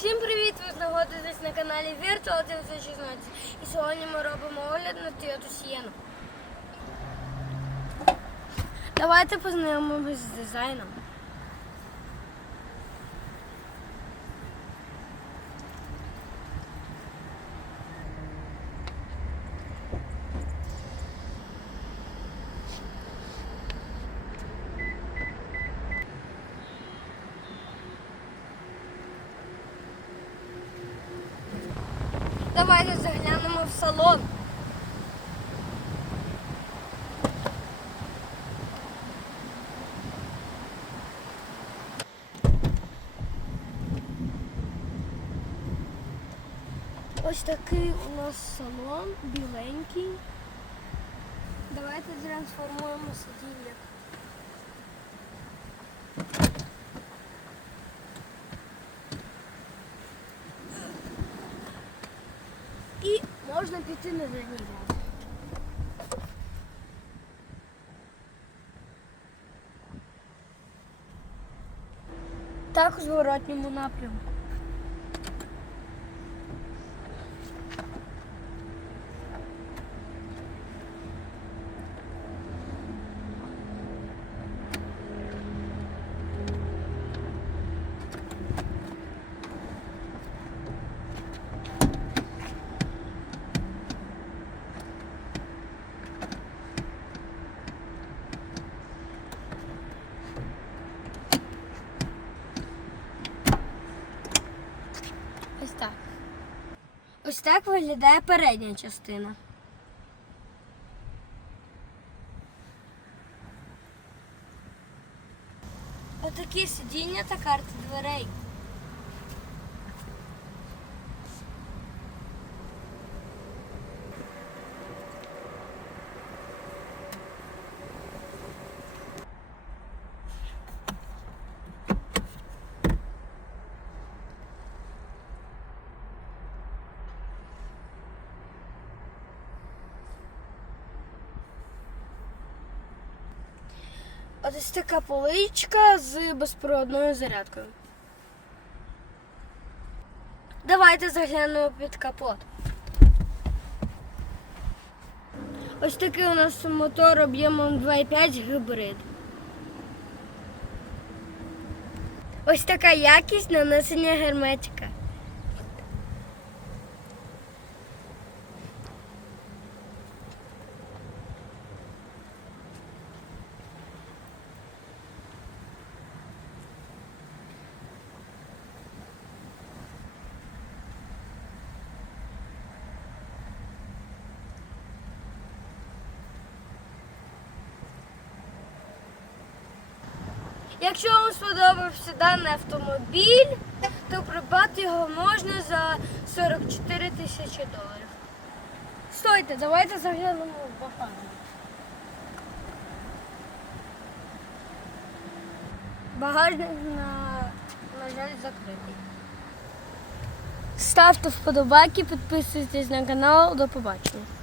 Всім привіт! Ви знаходитесь на каналі Virtual 916 і сьогодні ми робимо огляд на Toyota Sienna. Давайте познайомимось з дизайном. Давайте заглянемо в салон. Ось такий у нас салон, біленький. Давайте трансформуємо сидіння. І можна піти на задній ряд. Так у зворотньому напрямку. Так. Ось так виглядає передня частина. Отакі сидіння та карти дверей. Ось така поличка з безпроводною зарядкою. Давайте заглянемо під капот. Ось такий у нас мотор об'ємом 2,5 гібрид. Ось така якість нанесення герметика. Якщо вам сподобався даний автомобіль, то придбати його можна за 44 тисячі доларів. Стойте, давайте заглянемо в багажник. Багажник на, на жаль закритий. Ставте вподобайки, підписуйтесь на канал. До побачення.